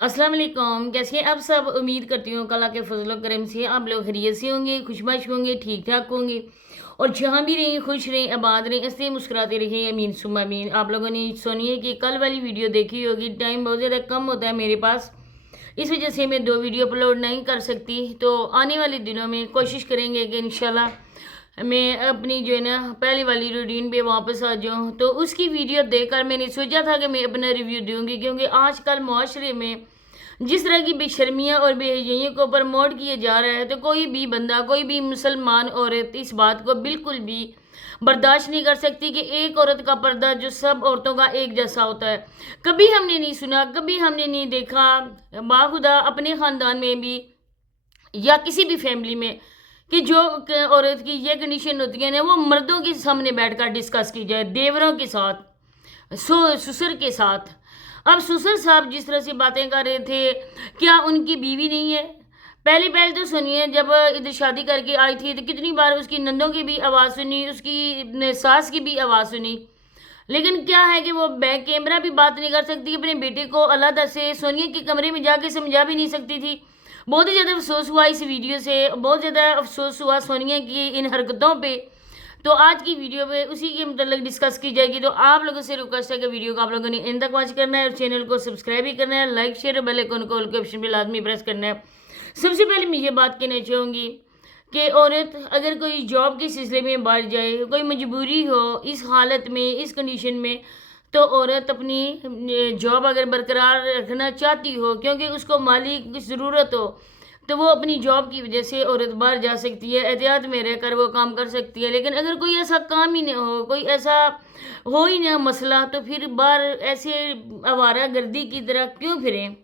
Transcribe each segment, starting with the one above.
अस्सलाम वालेकुम। कैसे हैं आप सब? उम्मीद करती हूँ अल्लाह के फजल और करम से आप लोग खैरियत से होंगे, खुशबाश होंगे, ठीक ठाक होंगे और जहाँ भी रहें खुश रहें, आबाद रहें, ऐसे मुस्कुराते रहें। अमीन सुम्मा अमीन। आप लोगों ने सुनिए कि कल वाली वीडियो देखी होगी। टाइम बहुत ज़्यादा कम होता है मेरे पास, इस वजह से मैं 2 वीडियो अपलोड नहीं कर सकती। तो आने वाले दिनों में कोशिश करेंगे कि इंशाल्लाह मैं अपनी जो है ना पहली वाली रूटीन पे वापस आ जाऊँ। तो उसकी वीडियो देखकर मैंने सोचा था कि मैं अपना रिव्यू दूँगी, क्योंकि आजकल माशरे में जिस तरह की बेशर्मियाँ और बेहयाइयों को प्रमोट किया जा रहा है, तो कोई भी बंदा, कोई भी मुसलमान औरत इस बात को बिल्कुल भी बर्दाश्त नहीं कर सकती कि एक औरत का पर्दा जो सब औरतों का एक जैसा होता है। कभी हमने नहीं सुना, कभी हमने नहीं देखा बाखुदा अपने ख़ानदान में भी या किसी भी फैमिली में कि जो औरत की ये कंडीशन होती है ना, वो मर्दों के सामने बैठकर डिस्कस की जाए, देवरों के साथ, ससुर के साथ। अब ससुर साहब जिस तरह से बातें कर रहे थे, क्या उनकी बीवी नहीं है? पहले पहले तो सुनिए, जब इधर शादी करके आई थी तो कितनी बार उसकी नंदों की भी आवाज़ सुनी, उसकी सास की भी आवाज़ सुनी। लेकिन क्या है कि वो बैक कैमरा भी बात नहीं कर सकती, अपने बेटे को अलग से सोनिया के कमरे में जाके समझा भी नहीं सकती थी। बहुत ही ज़्यादा अफसोस हुआ इस वीडियो से, बहुत ज़्यादा अफसोस हुआ सोनिया की इन हरकतों पे। तो आज की वीडियो में उसी के मतलब डिस्कस की जाएगी। तो आप लोगों से रिक्वेस्ट है कि वीडियो को आप लोगों ने एंड तक वॉच करना है और चैनल को सब्सक्राइब भी करना है, लाइक शेयर और बेल आइकन को ऑल के ऑप्शन पे लाजमी प्रेस करना है। सबसे पहले मैं ये बात कहना चाहूँगी कि औरत अगर कोई जॉब के सिलसिले में बाहर जाए, कोई मजबूरी हो इस हालत में, इस कंडीशन में, तो औरत अपनी जॉब अगर बरकरार रखना चाहती हो, क्योंकि उसको माली की ज़रूरत हो, तो वो अपनी जॉब की वजह से औरत बाहर जा सकती है, एहतियात में रहकर वो काम कर सकती है। लेकिन अगर कोई ऐसा काम ही ना हो, कोई ऐसा हो ही ना मसला, तो फिर बाहर ऐसे आवारा गर्दी की तरह क्यों फिरें?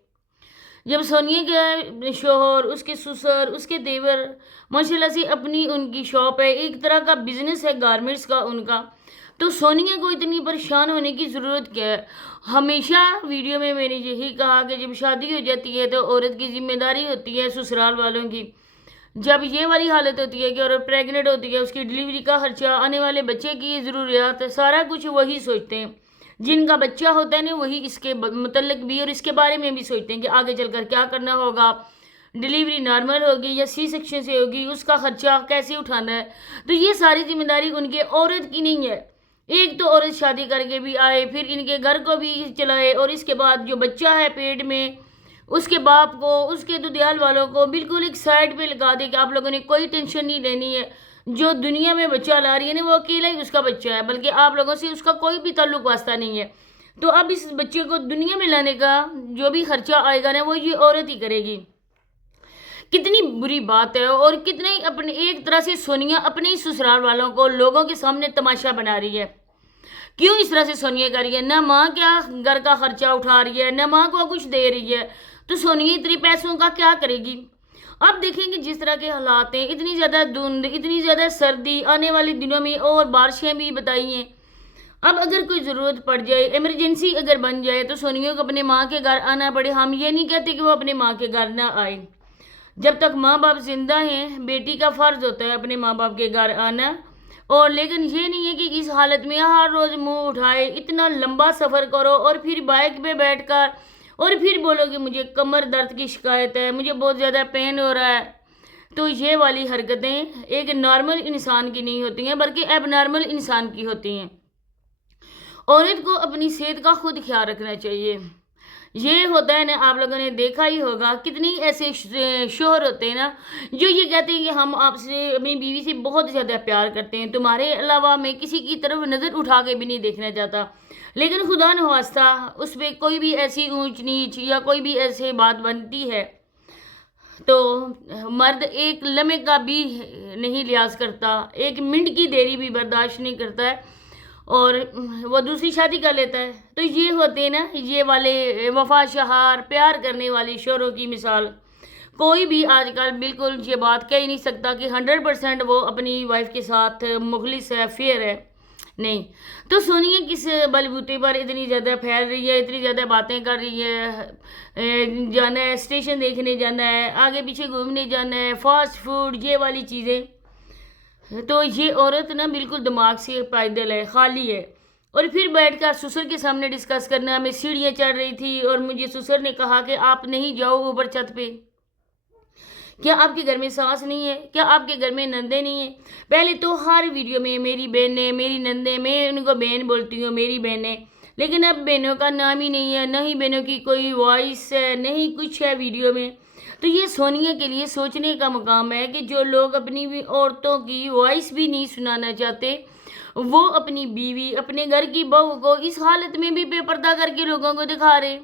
जब सोनिया के शोहर, उसके ससुर, उसके देवर माशाल्लाह से अपनी उनकी शॉप है, एक तरह का बिजनेस है गारमेंट्स का उनका, तो सोनिया को इतनी परेशान होने की ज़रूरत क्या है? हमेशा वीडियो में मैंने यही कहा कि जब शादी हो जाती है तो औरत की जिम्मेदारी होती है ससुराल वालों की। जब ये वाली हालत होती है कि औरत प्रेग्नेंट होती है, उसकी डिलीवरी का खर्चा, आने वाले बच्चे की ज़रूरियात, सारा कुछ वही सोचते हैं। जिनका बच्चा होता है ना, वही इसके मतलब भी और इसके बारे में भी सोचते हैं कि आगे चलकर क्या करना होगा, डिलीवरी नॉर्मल होगी या सी सेक्शन से होगी, उसका खर्चा कैसे उठाना है। तो ये सारी जिम्मेदारी उनके औरत की नहीं है। एक तो औरत शादी करके भी आए, फिर इनके घर को भी चलाए, और इसके बाद जो बच्चा है पेट में, उसके बाप को, उसके दुधियाल वालों को बिल्कुल एक साइड पे लगा दे कि आप लोगों ने कोई टेंशन नहीं लेनी है। जो दुनिया में बच्चा ला रही है ना, वो अकेला ही उसका बच्चा है, बल्कि आप लोगों से उसका कोई भी ताल्लुक वास्ता नहीं है। तो अब इस बच्चे को दुनिया में लाने का जो भी खर्चा आएगा ना, वो ये औरत ही करेगी। कितनी बुरी बात है, और कितने अपने एक तरह से सोनिया अपने ही ससुराल वालों को लोगों के सामने तमाशा बना रही है। क्यों इस तरह से सोनिया कर रही है? न माँ क्या घर का खर्चा उठा रही है, न माँ को कुछ दे रही है, तो सोनिया इतने पैसों का क्या करेगी? अब देखेंगे जिस तरह के हालात हैं, इतनी ज़्यादा धुंध, इतनी ज़्यादा सर्दी, आने वाले दिनों में और बारिशें भी बताई हैं। अब अगर कोई ज़रूरत पड़ जाए, इमरजेंसी अगर बन जाए, तो सोनिया को अपने माँ के घर आना पड़े। हम ये नहीं कहते कि वो अपने माँ के घर ना आए। जब तक माँ बाप जिंदा हैं, बेटी का फ़र्ज होता है अपने माँ बाप के घर आना। और लेकिन ये नहीं है कि इस हालत में हर रोज़ मुंह उठाए, इतना लंबा सफ़र करो और फिर बाइक पे बैठकर और फिर बोलो कि मुझे कमर दर्द की शिकायत है, मुझे बहुत ज़्यादा पेन हो रहा है। तो ये वाली हरकतें एक नॉर्मल इंसान की नहीं होती हैं, बल्कि एबनॉर्मल इंसान की होती हैं। औरत को अपनी सेहत का खुद ख्याल रखना चाहिए। ये होता है ना, आप लोगों ने देखा ही होगा, कितनी ऐसे शोहर होते हैं ना, जो ये कहते हैं कि हम आपसे, अपनी बीवी से बहुत ज़्यादा प्यार करते हैं, तुम्हारे अलावा मैं किसी की तरफ नज़र उठा के भी नहीं देखना चाहता। लेकिन खुदा न वास्ता उस पर कोई भी ऐसी ऊंच नीच या कोई भी ऐसी बात बनती है, तो मर्द एक लम्हे का भी नहीं लिहाज करता, एक मिनट की देरी भी बर्दाश्त नहीं करता है, और वो दूसरी शादी कर लेता है। तो ये होते हैं ना, ये वाले वफा शहार, प्यार करने वाली शोरों की मिसाल। कोई भी आजकल बिल्कुल ये बात कह ही नहीं सकता कि 100% वो अपनी वाइफ के साथ मुखलिस है, फेयर है। नहीं। तो सोनिया किस बलबूते पर इतनी ज़्यादा फैल रही है, इतनी ज़्यादा बातें कर रही है? जाना है, स्टेशन देखने जाना है, आगे पीछे घूमने जाना है, फास्ट फूड, ये वाली चीज़ें। तो ये औरत ना बिल्कुल दिमाग से पैदल है, खाली है। اور پھر بیٹھ کر سسر کے سامنے ڈسکس کرنا. میں سیڑھیاں چڑھ رہی تھی اور مجھے سسر نے کہا کہ آپ نہیں جاؤ اوپر چھت پہ. کیا آپ کے گھر میں ساس نہیں ہے؟ کیا آپ کے گھر میں نندیں نہیں ہیں؟ پہلے تو ہر ویڈیو میں میری بہنیں، میری نندیں، میں ان کو بہن بولتی ہوں، میری بہنیں، لیکن اب بہنوں کا نام ہی نہیں ہے، نہ ہی بہنوں کی کوئی وائس ہے، نہیں کچھ ہے ویڈیو میں. تو یہ سونیا کے لیے سوچنے کا مقام ہے کہ جو لوگ اپنی بھی عورتوں کی وائس بھی نہیں سنانا چاہتے، وہ اپنی بیوی، اپنے گھر کی بہو کو اس حالت میں بھی بے پردہ کر کے لوگوں کو دکھا رہے.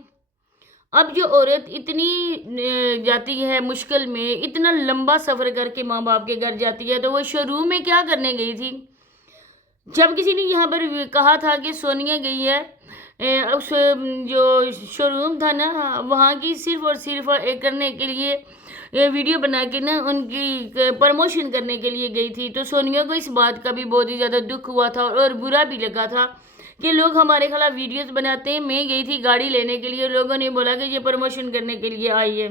اب جو عورت اتنی جاتی ہے مشکل میں، اتنا لمبا سفر کر کے ماں باپ کے گھر جاتی ہے، تو وہ شو روم میں کیا کرنے گئی تھی؟ جب کسی نے یہاں پر کہا تھا کہ سونیا گئی ہے اس جو شو روم تھا نا وہاں کی صرف اور صرف کرنے کے لیے ویڈیو بنا کے نا ان کی پروموشن کرنے کے لیے گئی تھی، تو سونیا کو اس بات کا بھی بہت ہی زیادہ دکھ ہوا تھا اور برا بھی لگا تھا کہ لوگ ہمارے خلاف ویڈیوز بناتے ہیں. میں گئی تھی گاڑی لینے کے لیے، لوگوں نے بولا کہ یہ پروموشن کرنے کے لیے آئی ہے.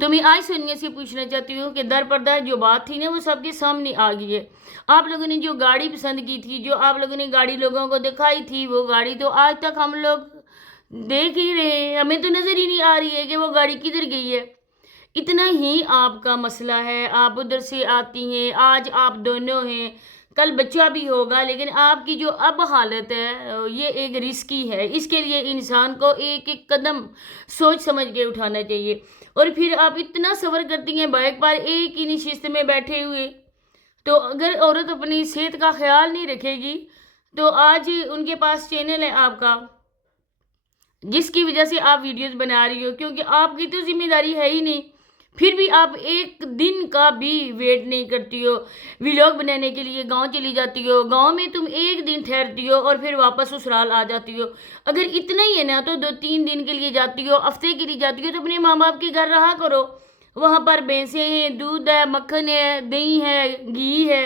تو میں آج سونیا سے پوچھنا چاہتی ہوں کہ در پردہ جو بات تھی نا وہ سب کے سامنے آ گئی ہے. آپ لوگوں نے جو گاڑی پسند کی تھی، جو آپ لوگوں نے گاڑی لوگوں کو دکھائی تھی، وہ گاڑی تو آج تک ہم لوگ دیکھ ہی رہے ہیں، ہمیں تو نظر ہی نہیں آ رہی ہے کہ وہ گاڑی کدھر گئی ہے. اتنا ہی آپ کا مسئلہ ہے، آپ ادھر سے آتی ہیں، آج آپ دونوں ہیں، کل بچہ بھی ہوگا، لیکن آپ کی جو اب حالت ہے یہ ایک رسکی ہے. اس کے لیے انسان کو ایک ایک قدم سوچ سمجھ کے اٹھانا چاہیے. اور پھر آپ اتنا سفر کرتی ہیں بائک پر ایک ہی نشست میں بیٹھے ہوئے. تو اگر عورت اپنی صحت کا خیال نہیں رکھے گی تو آج ان کے پاس چینل ہے آپ کا، جس کی وجہ سے آپ ویڈیوز بنا رہی ہو، کیونکہ آپ کی تو ذمہ داری ہے ہی نہیں. پھر بھی آپ ایک دن کا بھی ویٹ نہیں کرتی ہو ویلاگ بنانے کے لیے. گاؤں چلی جاتی ہو، گاؤں میں تم ایک دن ٹھہرتی ہو اور پھر واپس سسرال آ جاتی ہو. اگر اتنا ہی ہے نا تو 2-3 دن کے لیے جاتی ہو، ہفتے کے لیے جاتی ہو، تو اپنے ماں باپ کے گھر رہا کرو. وہاں پر بھینسیں ہیں، دودھ ہے، مکھن ہے، دہی ہے، گھی ہے.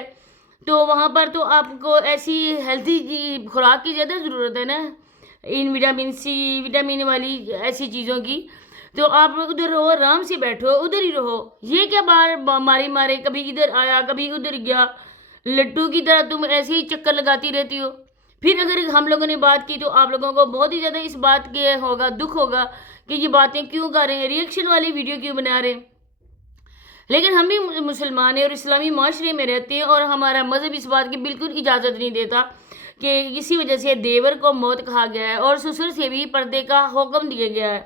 تو وہاں پر تو آپ کو ایسی ہیلتھی خوراک کی زیادہ ضرورت ہے نا، ان وٹامن سی، وٹامن والی ایسی چیزوں کی. تو آپ ادھر رہو، آرام سے بیٹھو، ادھر ہی رہو. یہ کیا بار مارے کبھی ادھر آیا کبھی ادھر گیا، لٹو کی طرح تم ایسے ہی چکر لگاتی رہتی ہو. پھر اگر ہم لوگوں نے بات کی تو آپ لوگوں کو بہت ہی زیادہ اس بات کے ہوگا، دکھ ہوگا کہ یہ باتیں کیوں کر رہے ہیں، ریئیکشن والی ویڈیو کیوں بنا رہے ہیں. لیکن ہم بھی مسلمان ہیں اور اسلامی معاشرے میں رہتے ہیں، اور ہمارا مذہب اس بات کی بالکل اجازت نہیں دیتا کہ اسی وجہ سے دیور کو موت کہا گیا ہے اور سسر سے بھی پردے کا حکم دیا گیا ہے.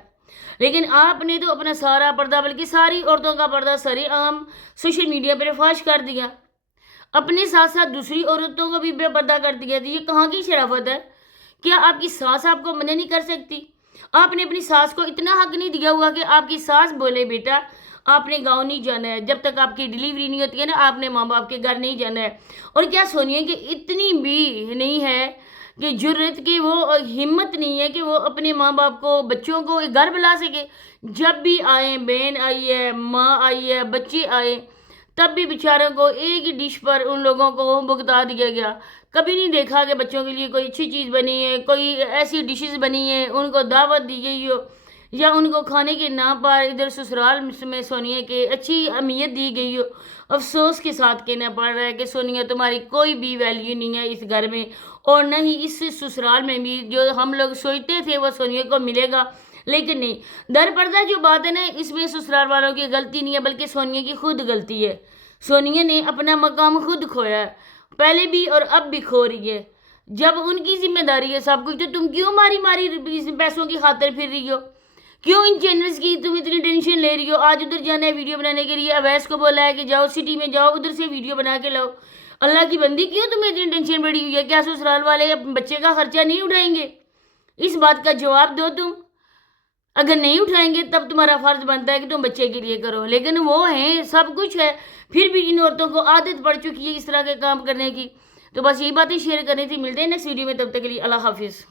لیکن آپ نے تو اپنا سارا پردہ، بلکہ ساری عورتوں کا پردہ سرے عام سوشل میڈیا پر فاش کر دیا. اپنے ساتھ ساتھ دوسری عورتوں کو بھی بے پردہ کر دیا. یہ کہاں کی شرافت ہے؟ کیا آپ کی ساس آپ کو منع نہیں کر سکتی؟ آپ نے اپنی ساس کو اتنا حق نہیں دیا ہوا کہ آپ کی ساس بولے بیٹا آپ نے گاؤں نہیں جانا ہے، جب تک آپ کی ڈیلیوری نہیں ہوتی ہے نا آپ نے ماں باپ کے گھر نہیں جانا ہے. اور کیا سونیا کہ اتنی بھی نہیں ہے کہ جرت کی، وہ ہمت نہیں ہے کہ وہ اپنے ماں باپ کو، بچوں کو گھر بلا سکے؟ جب بھی آئیں، بہن آئی ہے، ماں آئی ہے، بچے آئے، تب بھی بیچاروں کو ایک ہی ڈش پر ان لوگوں کو بھگتا دیا گیا. کبھی نہیں دیکھا کہ بچوں کے لیے کوئی اچھی چیز بنی ہے، کوئی ایسی ڈشز بنی ہے، ان کو دعوت دی گئی ہو، یا ان کو کھانے کے نام پر ادھر سسرال میں سونیا کے اچھی اہمیت دی گئی ہو. افسوس کے ساتھ کہنا پڑ رہا ہے کہ سونیا تمہاری کوئی بھی ویلیو نہیں ہے اس گھر میں، اور نہ ہی اس سسرال میں بھی جو ہم لوگ سوچتے تھے وہ سونیا کو ملے گا، لیکن نہیں. در پردہ جو بات ہے نا اس میں سسرال والوں کی غلطی نہیں ہے، بلکہ سونیا کی خود غلطی ہے. سونیا نے اپنا مقام خود کھویا ہے، پہلے بھی اور اب بھی کھو رہی ہے. جب ان کی ذمہ داری ہے سب کچھ، تو تم کیوں ماری پیسوں کی خاطر پھر رہی ہو؟ کیوں ان چینلز کی تم اتنی ٹینشن لے رہی ہو؟ آج ادھر جانا ہے ویڈیو بنانے کے لیے، اویس کو بولا ہے کہ جاؤ سٹی میں جاؤ، ادھر سے ویڈیو بنا کے لاؤ. اللہ کی بندی کیوں تمہیں اتنی ٹینشن بڑھی ہوئی ہے؟ کیا سسرال والے بچے کا خرچہ نہیں اٹھائیں گے؟ اس بات کا جواب دو تم. اگر نہیں اٹھائیں گے تب تمہارا فرض بنتا ہے کہ تم بچے کے لیے کرو، لیکن وہ ہیں، سب کچھ ہے، پھر بھی ان عورتوں کو عادت پڑ چکی ہے اس طرح کے کام کرنے کی. تو بس یہی باتیں شیئر کرنی تھی. ملتے ہیں نیکسٹ ویڈیو میں، تب تک کے لیے اللہ حافظ.